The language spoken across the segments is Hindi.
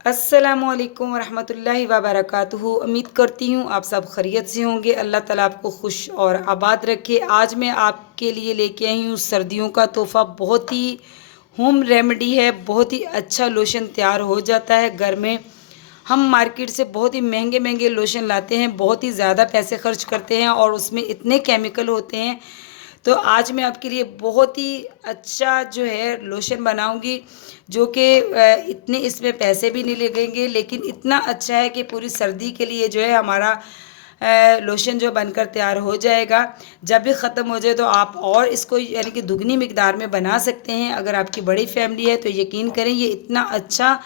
अस्सलामुअलैकुम वरहमतुल्लाहि वबरकातुहू। उम्मीद करती हूँ आप सब खैरियत से होंगे। अल्लाह ताला आपको खुश और आबाद रखे। आज मैं आपके लिए लेके आई हूँ सर्दियों का तोहफ़ा। बहुत ही होम रेमेडी है, बहुत ही अच्छा लोशन तैयार हो जाता है घर में। हम मार्केट से बहुत ही महंगे महंगे लोशन लाते हैं, बहुत ही ज़्यादा पैसे खर्च करते हैं और उसमें इतने केमिकल होते हैं। तो आज मैं आपके लिए बहुत ही अच्छा जो है लोशन बनाऊंगी, जो कि इतने इसमें पैसे भी नहीं लगेंगे, लेकिन इतना अच्छा है कि पूरी सर्दी के लिए जो है हमारा लोशन जो बनकर तैयार हो जाएगा। जब भी ख़त्म हो जाए तो आप और इसको यानी कि दुगनी मिकदार में बना सकते हैं। अगर आपकी बड़ी फैमिली है तो यकीन करें, ये इतना अच्छा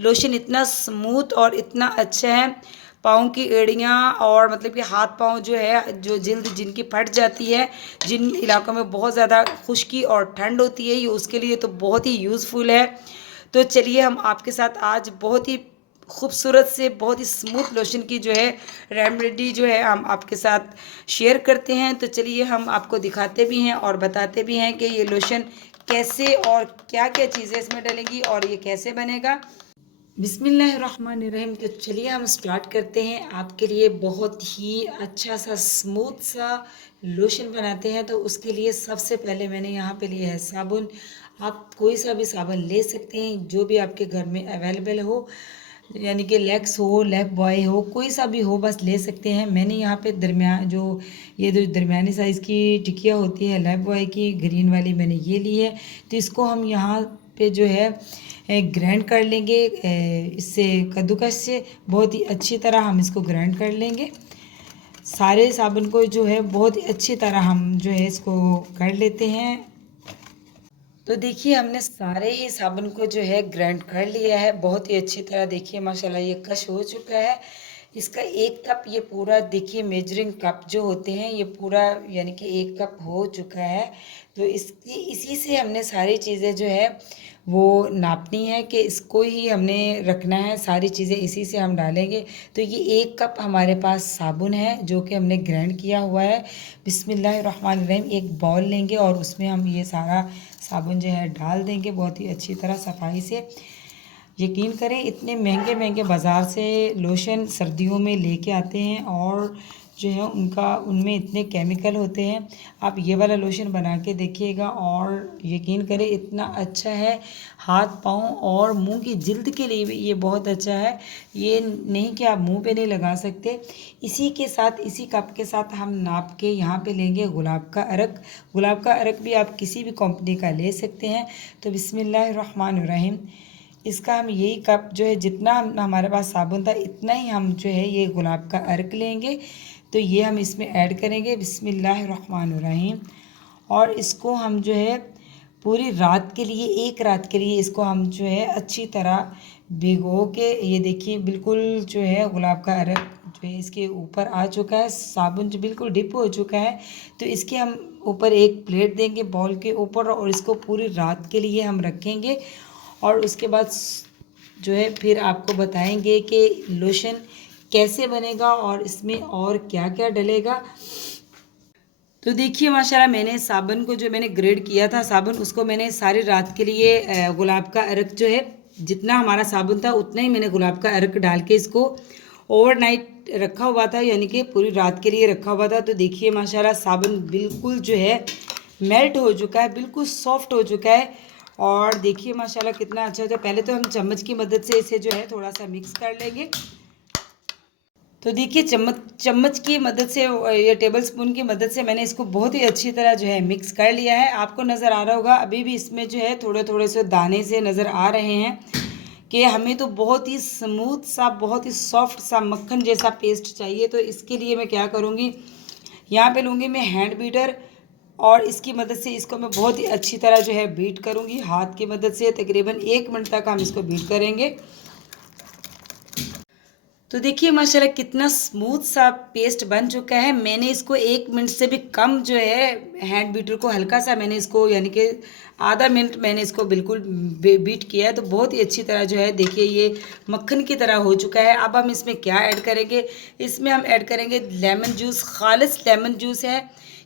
लोशन, इतना स्मूथ और इतना अच्छा है। पाँव की एड़ियाँ और मतलब कि हाथ पाँव जो है, जो जिल्द जिनकी फट जाती है, जिन इलाकों में बहुत ज़्यादा खुश्की और ठंड होती है, ये उसके लिए तो बहुत ही यूज़फुल है। तो चलिए हम आपके साथ आज बहुत ही खूबसूरत से, बहुत ही स्मूथ लोशन की जो है रेमेडी जो है हम आपके साथ शेयर करते हैं। तो चलिए हम आपको दिखाते भी हैं और बताते भी हैं कि ये लोशन कैसे और क्या क्या चीज़ें इसमें डलेंगी और ये कैसे बनेगा। बिस्मिल्लाहिर्रहमानिर्रहीम। तो चलिए हम स्टार्ट करते हैं। आपके लिए बहुत ही अच्छा सा स्मूथ सा लोशन बनाते हैं। तो उसके लिए सबसे पहले मैंने यहाँ पे लिया है साबुन। आप कोई सा भी साबुन ले सकते हैं जो भी आपके घर में अवेलेबल हो, यानी कि लैक्स हो, लाइफ बॉय हो, कोई सा भी हो बस ले सकते हैं। मैंने यहाँ पे ये जो दरमियानी साइज़ की टिकिया होती है लाइफ बॉय की ग्रीन वाली, मैंने ये ली है। तो इसको हम यहाँ पे जो है ग्राइंड कर लेंगे। इससे कद्दूकस से बहुत ही अच्छी तरह हम इसको ग्राइंड कर लेंगे। सारे साबुन को जो है बहुत ही अच्छी तरह हम जो है इसको कर लेते हैं। तो देखिए हमने सारे ही साबुन को जो है ग्राइंड कर लिया है बहुत ही अच्छी तरह। देखिए माशाल्लाह ये कश हो चुका है। इसका 1 कप, ये पूरा देखिए मेजरिंग कप जो होते हैं, ये पूरा यानी कि 1 कप हो चुका है। तो इसी से हमने सारी चीज़ें जो है वो नापनी है कि इसको ही हमने रखना है। सारी चीज़ें इसी से हम डालेंगे। तो ये 1 कप हमारे पास साबुन है जो कि हमने ग्राइंड किया हुआ है। बिस्मिल्लाहिर्रहमानिर्रहीम। एक बाउल लेंगे और उसमें हम ये सारा साबुन जो है डाल देंगे बहुत ही अच्छी तरह सफाई से। यकीन करें, इतने महंगे महंगे बाज़ार से लोशन सर्दियों में लेके आते हैं और जो है उनमें इतने केमिकल होते हैं। आप ये वाला लोशन बना के देखिएगा और यकीन करें इतना अच्छा है। हाथ पाँव और मुंह की जिल्द के लिए भी ये बहुत अच्छा है। ये नहीं कि आप मुंह पे नहीं लगा सकते। इसी के साथ, इसी कप के साथ हम नाप के यहाँ पे लेंगे गुलाब का अर्क। गुलाब का अर्क भी आप किसी भी कंपनी का ले सकते हैं। तो बिस्मिल्लाहिर्रहमानिर्रहीम। इसका हम यही कप जो है, जितना हमारे पास साबुन था इतना ही हम जो है ये गुलाब का अर्क लेंगे। तो ये हम इसमें ऐड करेंगे बिस्मिल्लाहिर्रहमानिर्रहीम। और इसको हम जो है पूरी रात के लिए, 1 रात के लिए इसको हम जो है अच्छी तरह भिगो के, ये देखिए बिल्कुल जो है गुलाब का अर्क जो है इसके ऊपर आ चुका है, साबुन जो बिल्कुल डिप हो चुका है। तो इसके हम ऊपर एक प्लेट देंगे बाउल के ऊपर और इसको पूरी रात के लिए हम रखेंगे। और उसके बाद जो है फिर आपको बताएंगे कि लोशन कैसे बनेगा और इसमें और क्या क्या डलेगा। तो देखिए माशाल्लाह, मैंने साबुन को जो मैंने ग्रेड किया था साबुन, उसको मैंने सारी रात के लिए गुलाब का अर्क जो है, जितना हमारा साबुन था उतना ही मैंने गुलाब का अर्क डाल के इसको ओवरनाइट रखा हुआ था, यानी कि पूरी रात के लिए रखा हुआ था। तो देखिए माशाल्लाह साबुन बिल्कुल जो है मेल्ट हो चुका है, बिल्कुल सॉफ्ट हो चुका है। और देखिए माशाल्लाह कितना अच्छा। तो पहले तो हम चम्मच की मदद से इसे जो है थोड़ा सा मिक्स कर लेंगे। तो देखिए चम्मच चम्मच की मदद से या टेबल स्पून की मदद से मैंने इसको बहुत ही अच्छी तरह जो है मिक्स कर लिया है। आपको नज़र आ रहा होगा अभी भी इसमें जो है थोड़े थोड़े से दाने से नज़र आ रहे हैं कि हमें तो बहुत ही स्मूथ सा, बहुत ही सॉफ्ट सा मक्खन जैसा पेस्ट चाहिए। तो इसके लिए मैं क्या करूँगी, यहाँ पे लूँगी मैं हैंड बीटर और इसकी मदद से इसको मैं बहुत ही अच्छी तरह जो है बीट करूँगी हाथ की मदद से। तकरीबन 1 मिनट तक हम इसको बीट करेंगे। तो देखिए माशाल्लाह कितना स्मूथ सा पेस्ट बन चुका है। मैंने इसको 1 मिनट से भी कम जो है हैंड बीटर को हल्का सा मैंने इसको, यानी कि आधा मिनट मैंने इसको बिल्कुल बीट किया है। तो बहुत ही अच्छी तरह जो है देखिए ये मक्खन की तरह हो चुका है। अब हम इसमें क्या ऐड करेंगे, इसमें हम ऐड करेंगे लेमन जूस। खालिस लेमन जूस है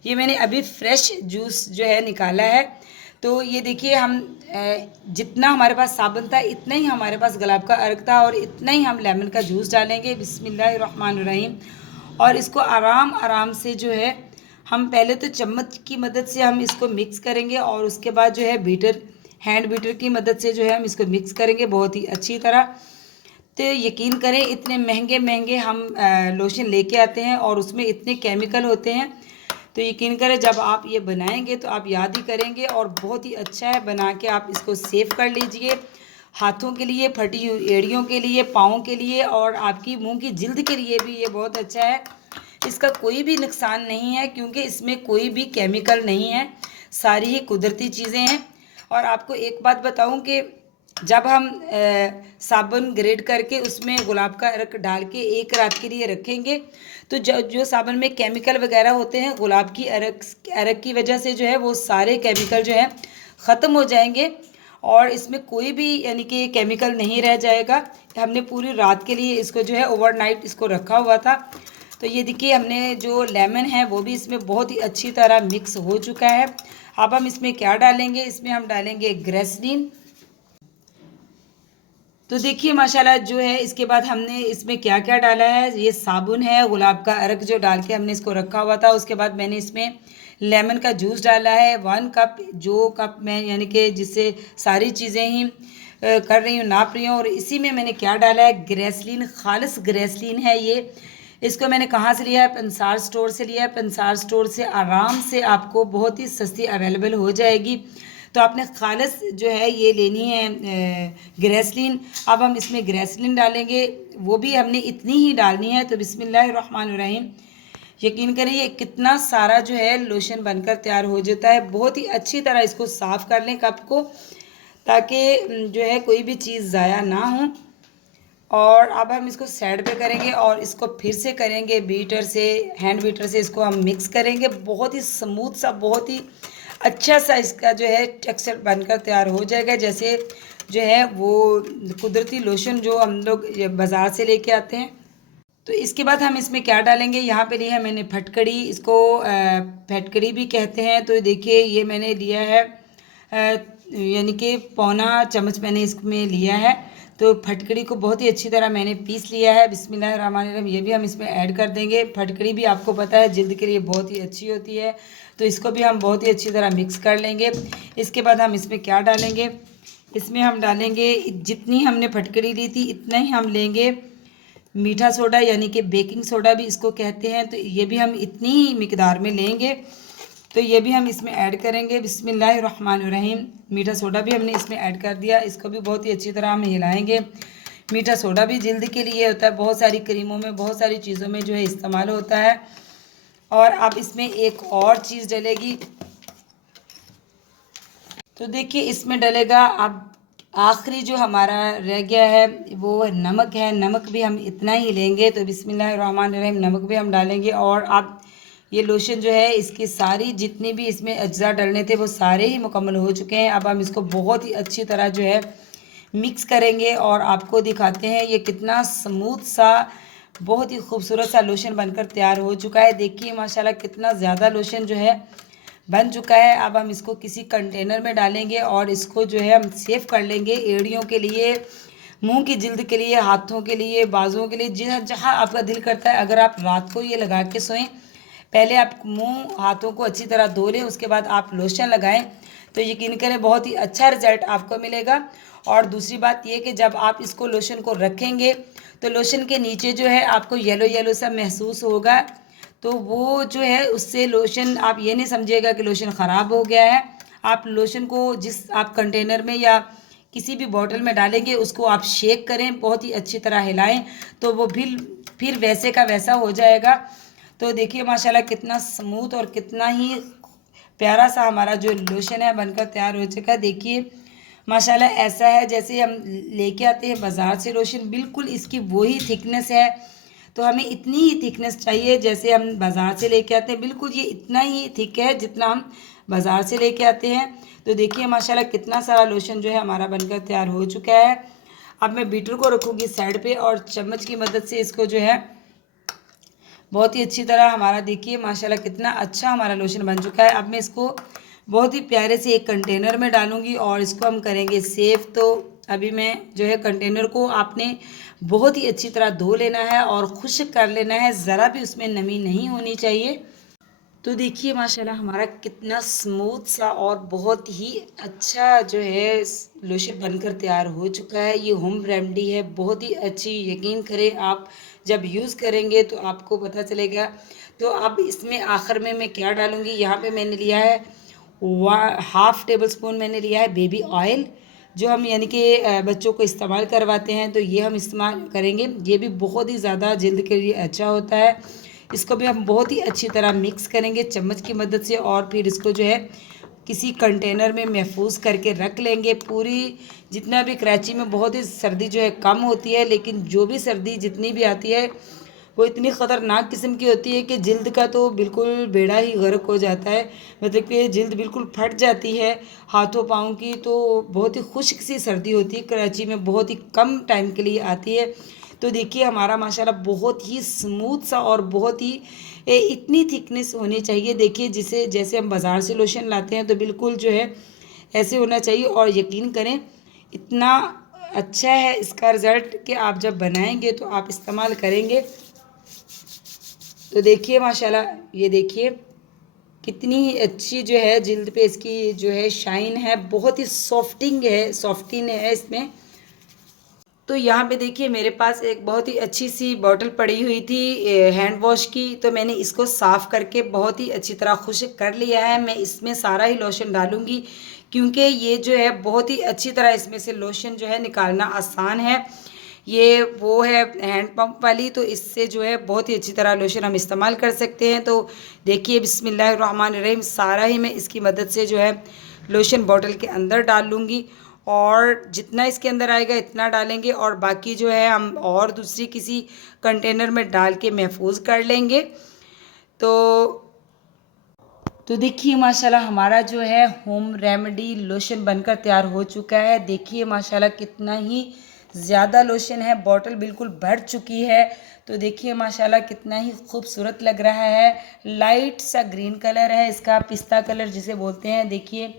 ये, मैंने अभी फ्रेश जूस जो है निकाला है। तो ये देखिए हम जितना हमारे पास साबुन था इतना ही हमारे पास गुलाब का अर्क था और इतना ही हम लेमन का जूस डालेंगे। बिस्मिल्लाहिर्रहमानिर्रहीम। और इसको आराम आराम से जो है हम पहले तो चम्मच की मदद से हम इसको मिक्स करेंगे और उसके बाद जो है बीटर, हैंड बीटर की मदद से जो है हम इसको मिक्स करेंगे बहुत ही अच्छी तरह। तो यकीन करें इतने महंगे महंगे हम लोशन लेके आते हैं और उसमें इतने केमिकल होते हैं, तो यकीन करें जब आप ये बनाएंगे तो आप याद ही करेंगे। और बहुत ही अच्छा है, बना के आप इसको सेव कर लीजिए, हाथों के लिए, फटी हुई एड़ियों के लिए, पाँव के लिए और आपकी मुंह की जिल्द के लिए भी ये बहुत अच्छा है। इसका कोई भी नुकसान नहीं है क्योंकि इसमें कोई भी केमिकल नहीं है, सारी ही कुदरती चीज़ें हैं। और आपको एक बात बताऊं कि जब हम साबुन ग्रेड करके उसमें गुलाब का अर्क डाल के एक रात के लिए रखेंगे तो जो साबुन में केमिकल वगैरह होते हैं गुलाब की अर्क की वजह से जो है वो सारे केमिकल जो है ख़त्म हो जाएंगे और इसमें कोई भी यानी कि केमिकल नहीं रह जाएगा। हमने पूरी रात के लिए इसको जो है ओवरनाइट इसको रखा हुआ था। तो ये देखिए हमने जो लेमन है वो भी इसमें बहुत ही अच्छी तरह मिक्स हो चुका है। अब हम इसमें क्या डालेंगे, इसमें हम डालेंगे ग्रेसलीन। तो देखिए माशाल्लाह जो है इसके बाद हमने इसमें क्या क्या डाला है, ये साबुन है, गुलाब का अर्क जो डाल के हमने इसको रखा हुआ था, उसके बाद मैंने इसमें लेमन का जूस डाला है 1 कप, जो कप मैं यानी कि जिससे सारी चीज़ें ही कर रही हूँ, नाप रही हूँ। और इसी में मैंने क्या डाला है, ग्रेसलीन, खालिस ग्रेसलीन है ये। इसको मैंने कहाँ से लिया है, पंसार स्टोर से लिया है। पंसार स्टोर से आराम से आपको बहुत ही सस्ती अवेलेबल हो जाएगी। तो आपने खालिस जो है ये लेनी है ग्रेसलीन। अब हम इसमें ग्रेसलीन डालेंगे, वो भी हमने इतनी ही डालनी है। तो बिस्मिल्लाहिर्रहमानिर्रहीम। यकीन करिए ये कितना सारा जो है लोशन बनकर तैयार हो जाता है। बहुत ही अच्छी तरह इसको साफ़ कर लें कप को, ताकि जो है कोई भी चीज़ ज़ाया ना हो। और अब हम इसको साइड पे करेंगे और इसको फिर से करेंगे बीटर से, हैंड बीटर से इसको हम मिक्स करेंगे। बहुत ही स्मूथ सा, बहुत ही अच्छा सा इसका जो है टेक्सचर बनकर तैयार हो जाएगा, जैसे जो है वो कुदरती लोशन जो हम लोग बाज़ार से लेके आते हैं। तो इसके बाद हम इसमें क्या डालेंगे, यहाँ पे लिया है मैंने फटकड़ी, इसको फटकड़ी भी कहते हैं। तो देखिए ये मैंने लिया है यानी कि पौना चम्मच मैंने इसमें लिया है। तो फटकड़ी को बहुत ही अच्छी तरह मैंने पीस लिया है। बिस्मिल्लाहिर्रहमानिर्रहीम। ये भी हम इसमें ऐड कर देंगे। फटकड़ी भी आपको पता है जिल्द के लिए बहुत ही अच्छी होती है, तो इसको भी हम बहुत ही अच्छी तरह मिक्स कर लेंगे। इसके बाद हम इसमें क्या डालेंगे, इसमें हम डालेंगे, जितनी हमने फटकड़ी ली थी इतना ही हम लेंगे मीठा सोडा, यानी कि बेकिंग सोडा भी इसको कहते हैं। तो ये भी हम इतनी ही मिकदार में लेंगे, तो ये भी हम इसमें ऐड करेंगे। बिस्मिल्लाहिर्रहमानिर्रहीम। मीठा सोडा भी हमने इसमें ऐड कर दिया, इसको भी बहुत ही अच्छी तरह हम हिलाएंगे। मीठा सोडा भी जल्द के लिए होता है, बहुत सारी क्रीमों में, बहुत सारी चीज़ों में जो है इस्तेमाल होता है। और अब इसमें एक और चीज़ डलेगी, तो देखिए इसमें डलेगा अब आखिरी जो हमारा रह गया है वो नमक है। नमक भी हम इतना ही लेंगे। तो बिस्मिल्लाहिर्रहमानिर्रहीम, नमक भी हम डालेंगे। और अब ये लोशन जो है इसकी सारी जितनी भी इसमें अज्जा डलने थे वो सारे ही मुकम्मल हो चुके हैं। अब हम इसको बहुत ही अच्छी तरह जो है मिक्स करेंगे और आपको दिखाते हैं ये कितना स्मूथ सा, बहुत ही खूबसूरत सा लोशन बनकर तैयार हो चुका है। देखिए माशाल्लाह कितना ज़्यादा लोशन जो है बन चुका है। अब हम इसको किसी कंटेनर में डालेंगे और इसको जो है हम सेव कर लेंगे एड़ियों के लिए, मुंह की जिल्द के लिए, हाथों के लिए, बाजुओं के लिए, जहाँ जहाँ आपका दिल करता है। अगर आप रात को ये लगा के सोएं, पहले आप मुंह हाथों को अच्छी तरह धो लें, उसके बाद आप लोशन लगाएं, तो यकीन करें बहुत ही अच्छा रिजल्ट आपको मिलेगा। और दूसरी बात ये कि जब आप इसको लोशन को रखेंगे तो लोशन के नीचे जो है आपको येलो येलो सा महसूस होगा, तो वो जो है उससे लोशन, आप ये नहीं समझिएगा कि लोशन ख़राब हो गया है। आप लोशन को जिस आप कंटेनर में या किसी भी बॉटल में डालेंगे उसको आप शेक करें, बहुत ही अच्छी तरह हिलाएं, तो वो फिर वैसे का वैसा हो जाएगा। तो देखिए माशाल्लाह कितना स्मूथ और कितना ही प्यारा सा हमारा जो लोशन है बनकर तैयार हो चुका है। देखिए माशाल्लाह ऐसा है जैसे हम लेके आते हैं बाज़ार से लोशन, बिल्कुल इसकी वही थिकनेस है। तो हमें इतनी ही थिकनेस चाहिए जैसे हम बाज़ार से लेके आते हैं, बिल्कुल ये इतना ही थिक है जितना हम बाज़ार से लेके आते हैं। तो देखिए माशाल्लाह कितना सारा लोशन जो है हमारा बनकर तैयार हो चुका है। अब मैं बीटर को रखूँगी साइड पे और चम्मच की मदद से इसको जो है बहुत ही अच्छी तरह हमारा, देखिए माशाल्लाह कितना अच्छा हमारा लोशन बन चुका है। अब मैं इसको बहुत ही प्यारे से एक कंटेनर में डालूंगी और इसको हम करेंगे सेव। तो अभी मैं जो है कंटेनर को आपने बहुत ही अच्छी तरह धो लेना है और खुश्क कर लेना है, ज़रा भी उसमें नमी नहीं होनी चाहिए। तो देखिए माशाल्लाह हमारा कितना स्मूथ सा और बहुत ही अच्छा जो है लोशन बनकर तैयार हो चुका है। ये होम रेमेडी है, बहुत ही अच्छी, यकीन करें आप जब यूज़ करेंगे तो आपको पता चलेगा। तो अब इसमें आखिर में मैं क्या डालूँगी, यहाँ पे मैंने लिया है 1/2 टेबल स्पून मैंने लिया है बेबी ऑयल, जो हम यानी कि बच्चों को इस्तेमाल करवाते हैं, तो ये हम इस्तेमाल करेंगे। ये भी बहुत ही ज़्यादा जल्द के लिए अच्छा होता है। इसको भी हम बहुत ही अच्छी तरह मिक्स करेंगे चम्मच की मदद से और फिर इसको जो है किसी कंटेनर में महफूज करके रख लेंगे। पूरी जितना भी कराची में बहुत ही सर्दी जो है कम होती है, लेकिन जो भी सर्दी जितनी भी आती है वो इतनी ख़तरनाक किस्म की होती है कि जल्द का तो बिल्कुल बेड़ा ही गर्क हो जाता है। मतलब कि जल्द बिल्कुल फट जाती है हाथों पाँव की। तो बहुत ही खुश्क सी सर्दी होती है कराची में, बहुत ही कम टाइम के लिए आती है। तो देखिए हमारा माशाल्लाह बहुत ही स्मूथ सा और बहुत ही इतनी थिकनेस होनी चाहिए। देखिए जिसे जैसे हम बाज़ार से लोशन लाते हैं तो बिल्कुल जो है ऐसे होना चाहिए। और यकीन करें इतना अच्छा है इसका रिज़ल्ट कि आप जब बनाएंगे तो आप इस्तेमाल करेंगे तो देखिए माशाल्लाह, ये देखिए कितनी अच्छी जो है जिल्द पे इसकी जो है शाइन है, बहुत ही सॉफ्टिंग है, सॉफ्टिन है इसमें। तो यहाँ पे देखिए मेरे पास एक बहुत ही अच्छी सी बॉटल पड़ी हुई थी हैंड वॉश की, तो मैंने इसको साफ़ करके बहुत ही अच्छी तरह खुश्क कर लिया है। मैं इसमें सारा ही लोशन डालूंगी क्योंकि ये जो है बहुत ही अच्छी तरह इसमें से लोशन जो है निकालना आसान है। ये वो है हैंड पंप वाली, तो इससे जो है बहुत ही अच्छी तरह लोशन हम इस्तेमाल कर सकते हैं। तो देखिए बिस्मिल्लाहिर्रहमानिर्रहीम सारा ही मैं इसकी मदद से जो है लोशन बॉटल के अंदर डाल लूँगी और जितना इसके अंदर आएगा इतना डालेंगे और बाकी जो है हम और दूसरी किसी कंटेनर में डाल के महफूज कर लेंगे। तो देखिए माशाल्लाह हमारा जो है होम रेमेडी लोशन बनकर तैयार हो चुका है। देखिए माशाल्लाह कितना ही ज़्यादा लोशन है, बॉटल बिल्कुल भर चुकी है। तो देखिए माशाल्लाह कितना ही खूबसूरत लग रहा है। लाइट सा ग्रीन कलर है इसका, पिस्ता कलर जिसे बोलते हैं। देखिए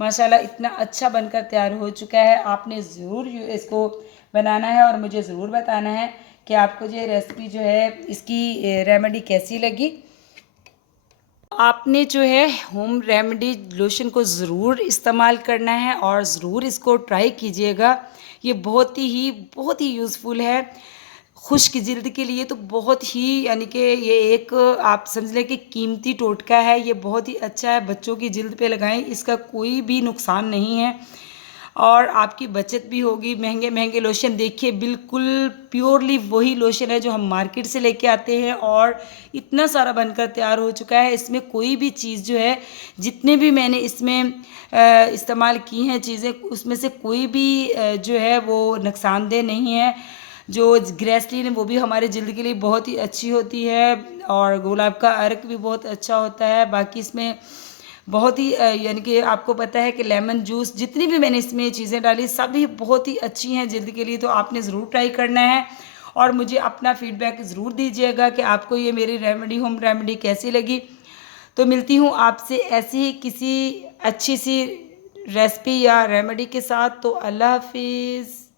माशाल्लाह इतना अच्छा बनकर तैयार हो चुका है। आपने ज़रूर इसको बनाना है और मुझे ज़रूर बताना है कि आपको ये रेसिपी जो है इसकी रेमेडी कैसी लगी। आपने जो है होम रेमेडी लोशन को ज़रूर इस्तेमाल करना है और ज़रूर इसको ट्राई कीजिएगा। ये बहुत ही यूज़फुल है खुश्क जिल्द के लिए। तो बहुत ही यानी कि ये एक आप समझ लें कि कीमती टोटका है। ये बहुत ही अच्छा है, बच्चों की जिल्द पे लगाएं, इसका कोई भी नुकसान नहीं है और आपकी बचत भी होगी। महंगे महंगे लोशन देखिए बिल्कुल प्योरली वही लोशन है जो हम मार्केट से लेके आते हैं और इतना सारा बनकर तैयार हो चुका है। इसमें कोई भी चीज़ जो है, जितने भी मैंने इसमें इस्तेमाल की हैं चीज़ें, उसमें से कोई भी जो है वो नुकसानदेह नहीं है। जो ग्रेसलीन है वो भी हमारे जल्द के लिए बहुत ही अच्छी होती है और गुलाब का अर्क भी बहुत अच्छा होता है। बाकी इसमें बहुत ही यानी कि आपको पता है कि लेमन जूस, जितनी भी मैंने इसमें चीज़ें डाली सभी बहुत ही अच्छी हैं जल्द के लिए। तो आपने ज़रूर ट्राई करना है और मुझे अपना फीडबैक ज़रूर दीजिएगा कि आपको ये मेरी रेमेडी होम रेमेडी कैसी लगी। तो मिलती हूँ आपसे ऐसी ही किसी अच्छी सी रेसिपी या रेमेडी के साथ। तो अल्लाह हाफिज़।